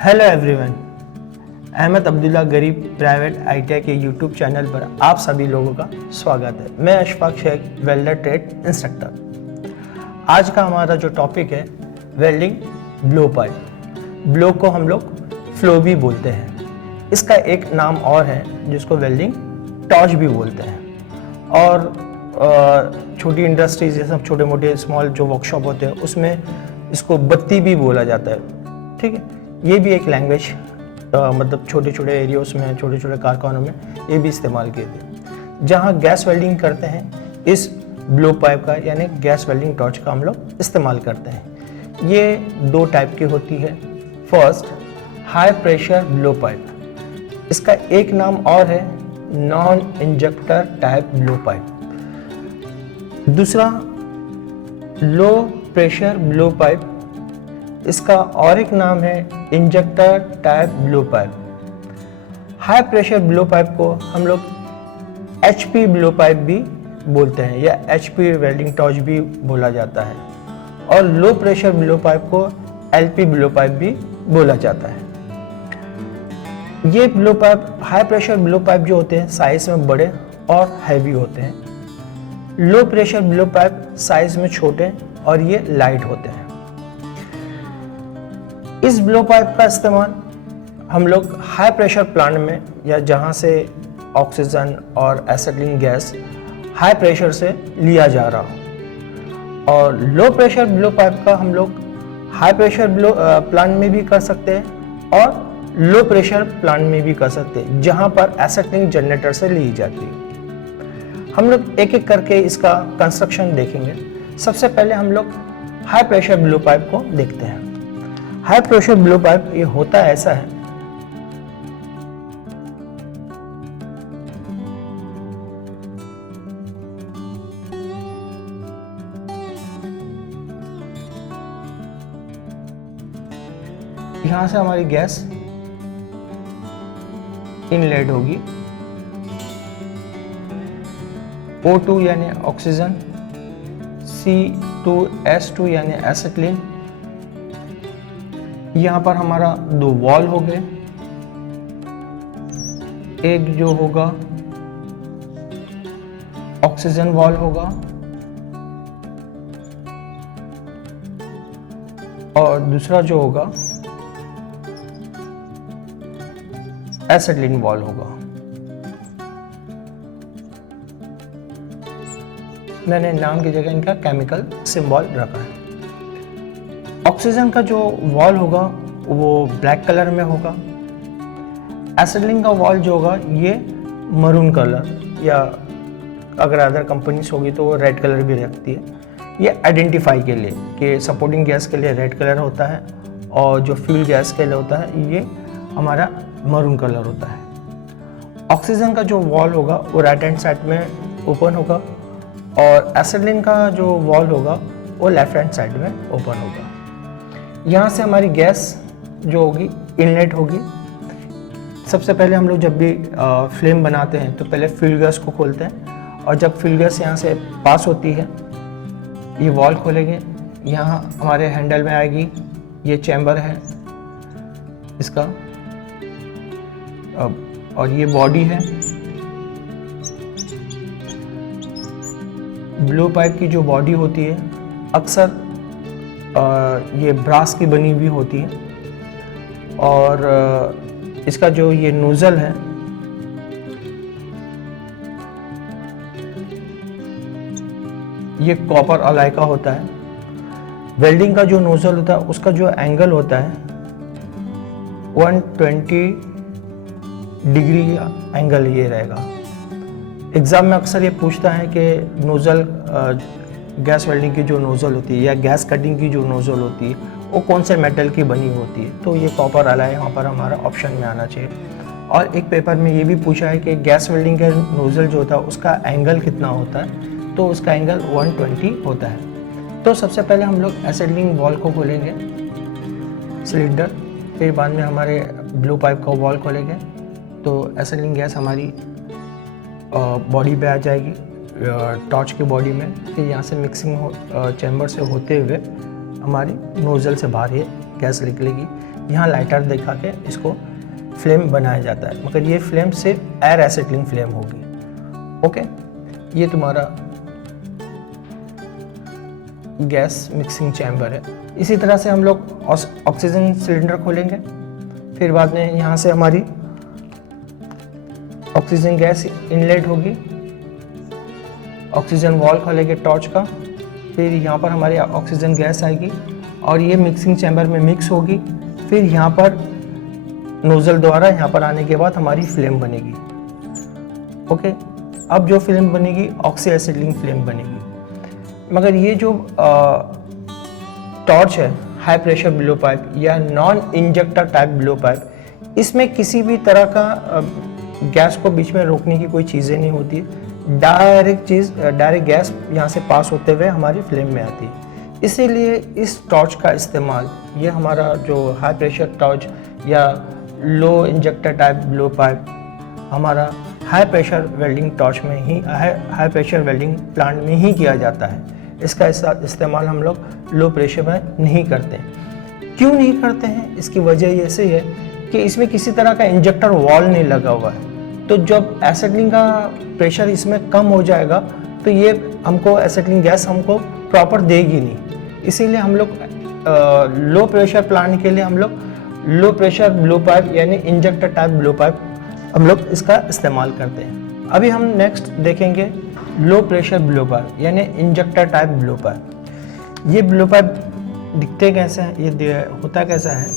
Hello everyone, Ahmed Abdullah Garib private ITI के YouTube channel पर आप सभी लोगों का स्वागत है। मैं Ashfaq Shaikh, welder trade instructor. आज का हमारा जो टॉपिक है वेल्डिंग ब्लो पाइप। ब्लो को हम लोग फ्लो भी बोलते हैं। इसका एक नाम और है जिसको वेल्डिंग टॉर्च भी बोलते हैं। और छोटी इंडस्ट्रीज जैसे छोटे मोटे स्मॉल जो वर्कशॉप होते हैं उसमें इसको बत्ती भी बोला जाता है। ठीक है, ये भी एक लैंग्वेज मतलब छोटे छोटे एरियाज में, छोटे छोटे कारखानों में ये भी इस्तेमाल किए थे। जहाँ गैस वेल्डिंग करते हैं इस ब्लो पाइप का यानी गैस वेल्डिंग टॉर्च का हम लोग इस्तेमाल करते हैं। ये दो टाइप की होती है। First, high pressure blow pipe. इसका एक नाम और है non injector type blow pipe. दूसरा, लो प्रेशर ब्लो पाइप। इसका और एक नाम है injector type blow pipe. High pressure blow pipe को हम लोग HP ब्लो पाइप भी बोलते हैं या HP वेल्डिंग टॉर्च भी बोला जाता है। और लो प्रेशर ब्लो पाइप को LP ब्लो पाइप भी बोला जाता है। ये blow pipe, high pressure blow pipe जो होते हैं साइज में बड़े और हैवी होते हैं। Low pressure blow pipe size में छोटे और ये लाइट होते हैं। इस ब्लो पाइप का इस्तेमाल हम लोग हाई प्रेशर प्लांट में या जहाँ से ऑक्सीजन और एसिटिलीन गैस हाई प्रेशर से लिया जा रहा हो, और लो प्रेशर ब्लो पाइप का हम लोग हाई प्रेशर ब्लो प्लांट में भी कर सकते हैं और लो प्रेशर प्लांट में भी कर सकते हैं जहाँ पर एसिटिलीन जनरेटर से ली जाती है। हम लोग एक एक करके इसका कंस्ट्रक्शन देखेंगे। सबसे पहले हम लोग हाई प्रेशर ब्लो पाइप को देखते हैं। हाई प्रेशर ब्लो पाइप ये होता ऐसा है, यहां से हमारी गैस इनलेट होगी, O2 यानी ऑक्सीजन, C2H2 यानी एसिटिलीन। यहाँ पर हमारा दो वॉल हो गए, एक जो होगा ऑक्सीजन वॉल होगा और दूसरा जो होगा एसिटिलीन वॉल होगा। मैंने नाम की जगह इनका केमिकल सिंबल रखा है। ऑक्सीजन का जो वॉल होगा वो ब्लैक कलर में होगा। एसिटिलीन का वॉल जो होगा ये मरून कलर, या अगर अदर कंपनीज होगी तो वो रेड कलर भी रखती है। ये आइडेंटिफाई के लिए कि सपोर्टिंग गैस के लिए रेड कलर होता है और जो फ्यूल गैस के लिए होता है ये हमारा मरून कलर होता है। ऑक्सीजन का जो वॉल होगा वो राइट हैंड साइड में ओपन होगा और एसिटिलीन का जो वॉल होगा वो लेफ्ट हैंड साइड में ओपन होगा। यहाँ से हमारी गैस जो होगी इनलेट होगी। सबसे पहले हम लोग जब भी फ्लेम बनाते हैं तो पहले फ्यूल गैस को खोलते हैं, और जब फ्यूल गैस यहाँ से पास होती है ये वॉल खोलेंगे। यहाँ हमारे हैंडल में आएगी, ये चैम्बर है इसका, और ये बॉडी है। ब्लो पाइप की जो बॉडी होती है अक्सर ये ब्रास की बनी हुई होती है, और इसका जो ये नोजल है ये कॉपर अलॉय का होता है। वेल्डिंग का जो नोजल होता है उसका जो एंगल होता है 120 डिग्री एंगल ये रहेगा। एग्जाम में अक्सर ये पूछता है कि नोजल गैस वेल्डिंग की जो नोजल होती है या गैस कटिंग की जो नोजल होती है वो कौन से मेटल की बनी होती है, तो ये कॉपर अलॉय यहाँ पर हमारा ऑप्शन में आना चाहिए। और एक पेपर में ये भी पूछा है कि गैस वेल्डिंग का नोजल जो होता है उसका एंगल कितना होता है, तो उसका एंगल 120 होता है। तो सबसे पहले हम लोग एसिटिलीन वॉल को खोलेंगे सिलेंडर, फिर बाद में हमारे ब्लो पाइप का वॉल खोलेंगे तो एसिटिलीन गैस हमारी बॉडी पे आ जाएगी, टॉर्च की बॉडी में। फिर यहाँ से मिक्सिंग चैम्बर से होते हुए हमारी नोज़ल से बाहर ये गैस निकलेगी। यहाँ लाइटर दिखा के इसको फ्लेम बनाया जाता है, मगर ये फ्लेम सिर्फ एयर एसिटिलीन फ्लेम होगी। ओके, ये तुम्हारा गैस मिक्सिंग चैम्बर है। इसी तरह से हम लोग ऑक्सीजन सिलेंडर खोलेंगे, फिर बाद में यहाँ से हमारी ऑक्सीजन गैस इनलेट होगी, ऑक्सीजन वॉल खोलेंगे टॉर्च का, फिर यहाँ पर हमारी ऑक्सीजन गैस आएगी और ये मिक्सिंग चैम्बर में मिक्स होगी, फिर यहाँ पर नोजल द्वारा यहाँ पर आने के बाद हमारी फ्लेम बनेगी। ओके, अब जो फ्लेम बनेगी ऑक्सी एसिटिलीन फ्लेम बनेगी। मगर ये जो टॉर्च है हाई प्रेशर ब्लो पाइप या non injector type blow pipe, इसमें किसी भी तरह का गैस को बीच में रोकने की कोई चीज़ें नहीं होती, डायरेक्ट गैस यहाँ से पास होते हुए हमारी फ्लेम में आती है। इसीलिए इस टॉर्च का इस्तेमाल, ये हमारा जो हाई प्रेशर टॉर्च या लो इंजेक्टर टाइप ब्लो पाइप हमारा हाई प्रेशर वेल्डिंग टॉर्च में ही, हाई प्रेशर वेल्डिंग प्लांट में ही किया जाता है। इसका इस्तेमाल हम लोग लो प्रेशर में नहीं करते। क्यों नहीं करते हैं? इसकी वजह ऐसे है कि इसमें किसी तरह का इंजेक्टर वॉल नहीं लगा हुआ है, तो जब एसिटिलीन का प्रेशर इसमें कम हो जाएगा तो ये हमको एसिटिलीन गैस हमको प्रॉपर देगी नहीं। इसीलिए हम लोग लो प्रेशर प्लांट के लिए हम लोग लो प्रेशर ब्लो पाइप यानी इंजेक्टर टाइप ब्लो पाइप हम लोग इसका इस्तेमाल करते हैं। अभी हम नेक्स्ट देखेंगे लो प्रेशर ब्लो पाइप यानी इंजेक्टर टाइप ब्लो पाइप। ये ब्लो पाइप दिखते कैसे हैं, ये होता कैसा है,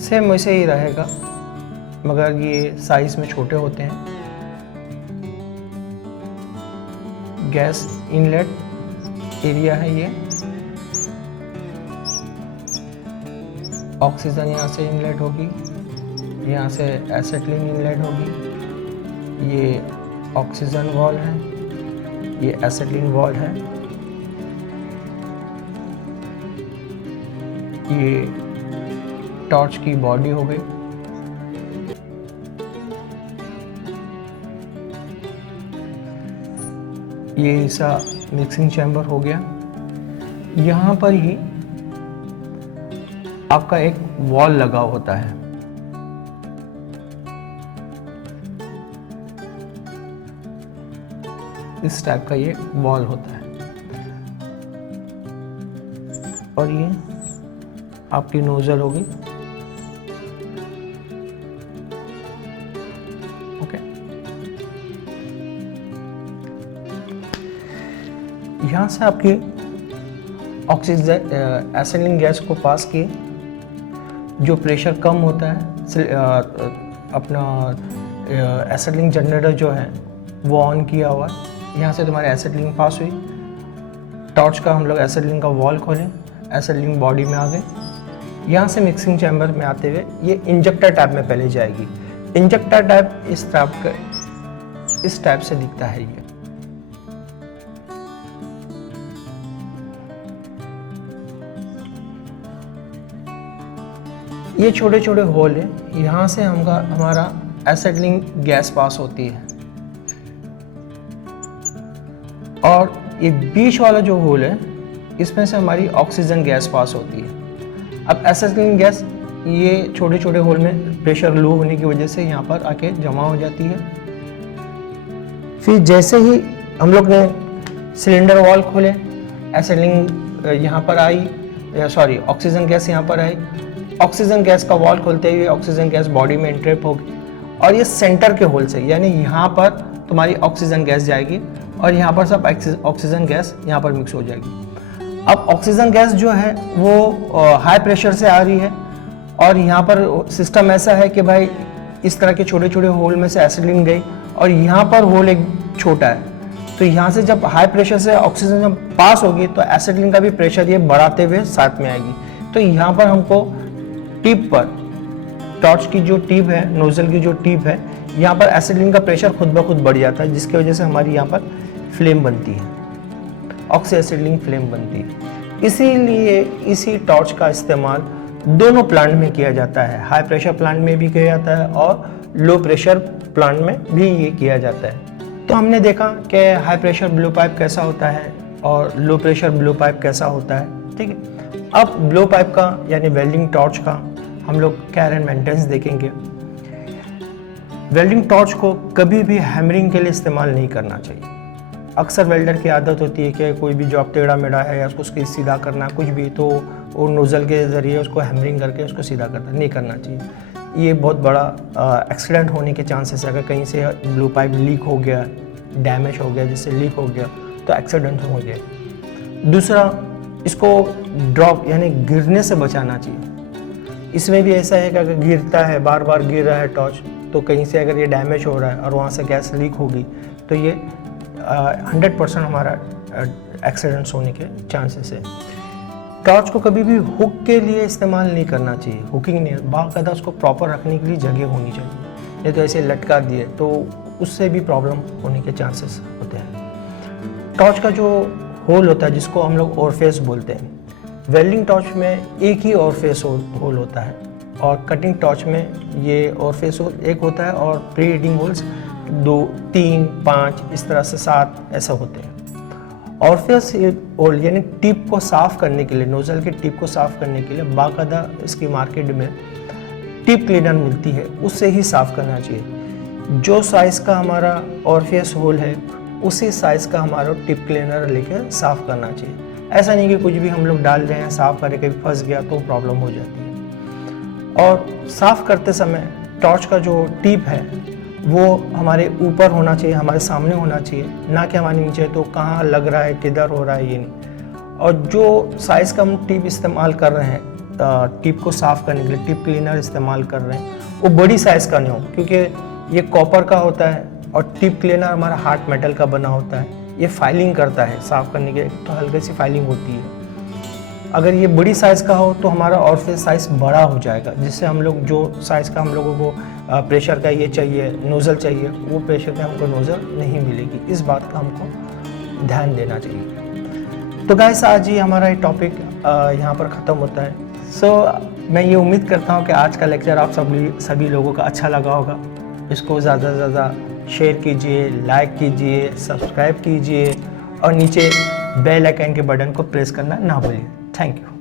सेम वैसे ही रहेगा मगर ये साइज में छोटे होते हैं। गैस इनलेट एरिया है ये, ऑक्सीजन यहाँ से इनलेट होगी, यहाँ से एसिटिलीन इनलेट होगी, ये ऑक्सीजन वॉल है, ये एसिटिलीन वॉल है, ये टॉर्च की बॉडी हो गई, ये ऐसा मिक्सिंग चैम्बर हो गया। यहाँ पर ही आपका एक वॉल लगा होता है, इस टाइप का ये वॉल होता है और ये आपकी नोजल होगी। ओके, यहाँ से आपकी ऑक्सीजन एसिटिलीन गैस को पास किए, जो प्रेशर कम होता है अपना एसिटिलीन जनरेटर जो है वो ऑन किया हुआ है, यहाँ से तुम्हारे एसिटिलीन पास हुई, टॉर्च का हम लोग एसिटिलीन का वॉल खोलें, एसिटिलीन बॉडी में आ गए, यहाँ से मिक्सिंग चैम्बर में आते हुए ये इंजेक्टर टाइप में पहले जाएगी। इंजेक्टर टाइप इस टाइप से दिखता है। ये छोटे छोटे होल है, यहाँ से हमारा एसिटिलीन गैस पास होती है और ये बीच वाला जो होल है इसमें से हमारी ऑक्सीजन गैस पास होती है। अब एसिटिलीन गैस ये छोटे छोटे होल में प्रेशर लो होने की वजह से यहाँ पर आके जमा हो जाती है। फिर जैसे ही हम लोग ने सिलेंडर वॉल खोले, एसिटिलीन यहाँ पर आई, ऑक्सीजन गैस यहाँ पर आई, ऑक्सीजन गैस का वॉल खोलते हुए ऑक्सीजन गैस बॉडी में एंट्रैप होगी और ये सेंटर के होल से, यानी यहाँ पर तुम्हारी ऑक्सीजन गैस जाएगी और यहाँ पर सब ऑक्सीजन गैस यहाँ पर मिक्स हो जाएगी। अब ऑक्सीजन गैस जो है वो हाई प्रेशर से आ रही है और यहाँ पर सिस्टम ऐसा है कि भाई इस तरह के छोटे छोटे होल में से एसिटिलीन गई और यहाँ पर होल एक छोटा है, तो यहाँ से जब हाई प्रेशर से ऑक्सीजन जब पास होगी तो एसिटिलीन का भी प्रेशर ये बढ़ाते हुए साथ में आएगी। तो यहाँ पर हमको टिप पर, टॉर्च की जो टिप है, नोजल की जो टिप है, यहाँ पर एसिटिलीन का प्रेशर खुद ब खुद बढ़ जाता है, जिसकी वजह से हमारी यहाँ पर फ्लेम बनती है, ऑक्सी एसिटिलीन फ्लेम बनती है। इसीलिए इसी टॉर्च का इस्तेमाल दोनों प्लांट में किया जाता है, हाई प्रेशर प्लांट में भी किया जाता है और लो प्रेशर प्लांट में भी ये किया जाता है। तो हमने देखा कि हाई प्रेशर ब्लो पाइप कैसा होता है और लो प्रेशर ब्लो पाइप कैसा होता है, ठीक है। अब ब्लो पाइप का यानी वेल्डिंग टॉर्च का हम लोग केयर एंड मेंटेनेंस देखेंगे। वेल्डिंग टॉर्च को कभी भी हैमरिंग के लिए इस्तेमाल नहीं करना चाहिए। अक्सर वेल्डर की आदत होती है कि कोई भी जॉब टेढ़ा मेढ़ा है या उसको सीधा करना है कुछ भी, तो वो नोज़ल के ज़रिए उसको हैमरिंग करके उसको सीधा करना नहीं करना चाहिए। ये बहुत बड़ा एक्सीडेंट होने के चांसेस है। अगर कहीं से ब्लो पाइप लीक हो गया, डैमेज हो गया, जिससे लीक हो गया तो एक्सीडेंट हो गया। दूसरा, इसको ड्रॉप यानी गिरने से बचाना चाहिए। इसमें भी ऐसा है कि अगर गिरता है, बार बार गिर रहा है टॉर्च, तो कहीं से अगर ये डैमेज हो रहा है और वहाँ से गैस लीक होगी तो ये 100% हमारा एक्सीडेंट्स होने के चांसेस है। टॉर्च को कभी भी हुक के लिए इस्तेमाल नहीं करना चाहिए। हुकिंग नहीं, बाकायदा उसको प्रॉपर रखने के लिए जगह होनी चाहिए। नहीं तो ऐसे लटका दिए तो उससे भी प्रॉब्लम होने के चांसेस होते हैं। टॉर्च का जो होल होता है जिसको हम लोग ओरफेस बोलते हैं, वेल्डिंग टॉर्च में एक ही ओरफेस होल होता है और कटिंग टॉर्च में ये ओरफेस होल एक होता है और प्री हीटिंग होल्स 2, 3, 5 इस तरह से 7 ऐसा होते हैं। ओरफेस होल यानी टिप को साफ़ करने के लिए, नोज़ल के टिप को साफ़ करने के लिए बाकायदा इसकी मार्केट में टिप क्लीनर मिलती है, उससे ही साफ़ करना चाहिए। जो साइज़ का हमारा ओरफेस होल है उसी साइज़ का हमारा टिप क्लीनर लेकर साफ़ करना चाहिए। ऐसा नहीं कि कुछ भी हम लोग डाल रहे हैं, साफ़ करके कभी फंस गया तो प्रॉब्लम हो जाती है। और साफ़ करते समय टॉर्च का जो टिप है वो हमारे ऊपर होना चाहिए, हमारे सामने होना चाहिए, ना कि हमारे नीचे। तो कहाँ लग रहा है, किधर हो रहा है, ये नहीं। और जो साइज़ का हम टिप इस्तेमाल कर रहे हैं, टिप को साफ़ करने के लिए टिप क्लीनर इस्तेमाल कर रहे हैं, वो बड़ी साइज़ का नहीं हो, क्योंकि ये कॉपर का होता है और टिप क्लीनर हमारा हार्ड मेटल का बना होता है। ये फाइलिंग करता है साफ़ करने के, तो हल्की सी फाइलिंग होती है। अगर ये बड़ी साइज़ का हो तो हमारा ओरफेस साइज़ बड़ा हो जाएगा, जिससे हम लोग जो साइज़ का हम लोगों को प्रेशर का ये चाहिए, नोज़ल चाहिए, वो प्रेशर का हमको नोज़ल नहीं मिलेगी। इस बात का हमको ध्यान देना चाहिए। तो गाइस, आज ही हमारा ये टॉपिक यहाँ पर ख़त्म होता है। मैं ये उम्मीद करता हूँ कि आज का लेक्चर आप सभी लोगों का अच्छा लगा होगा। इसको ज़्यादा से ज़्यादा शेयर कीजिए, लाइक कीजिए, सब्सक्राइब कीजिए और नीचे बेल आइकन के बटन को प्रेस करना ना भूलिए। Thank you.